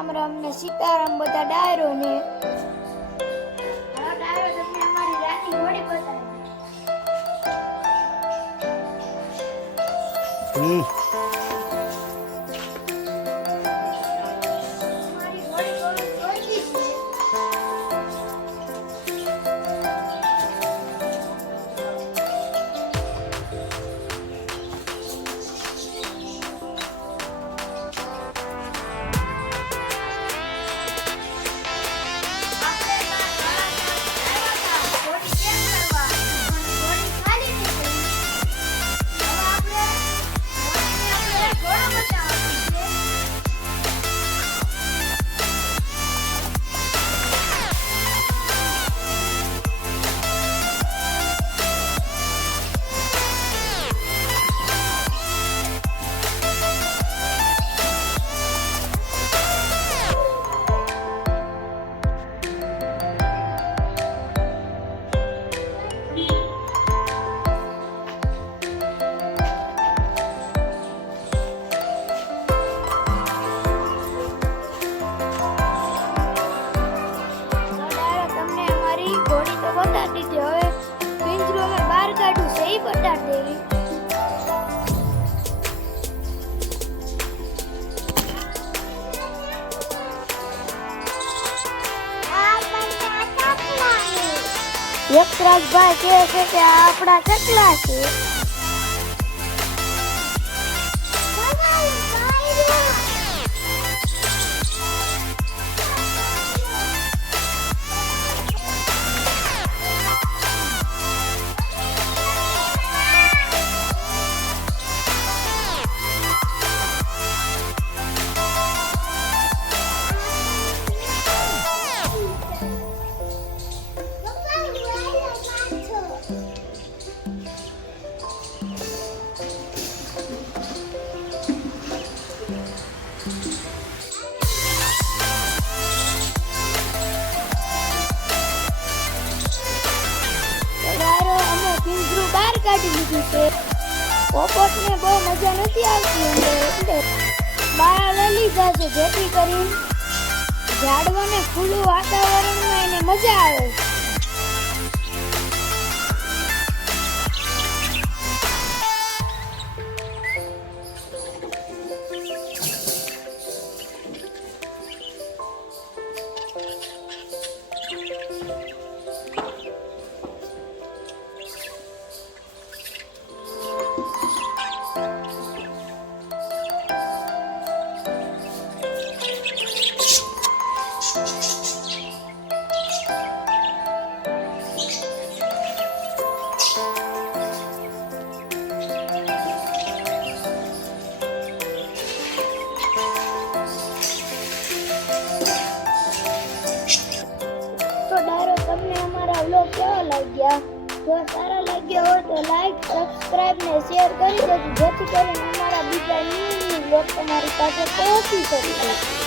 રામ રામ ને સીતારામ બધા ડાયરો ને ડાયરો તમને અમારી રાની ઘોડી બતાવી. હવે પિંજરો મેં બહાર કાઢ્યું છે એ બતાડી દેવી. યક્ષરાજભાઈ કહે છે કે આ આપણા ચકલા છે. કાઢી લીધું છે. પોપટને બહુ મજા નથી આવતી એટલે બહાર લઈ લીધા છે જેથી કરી ઝાડવાને ખુલ્લું વાતાવરણમાં એને મજા આવે. તમને અમારા વ્લોગ કેવા લાગ્યા? જો સારા લાગ્યા હોય તો લાઈક, સબસ્ક્રાઇબ ને શેર કરી દેજો જેથી કરીને અમારા બીજા ન્યૂ વ્લોગ તમારી પાસે પહોંચી શકે.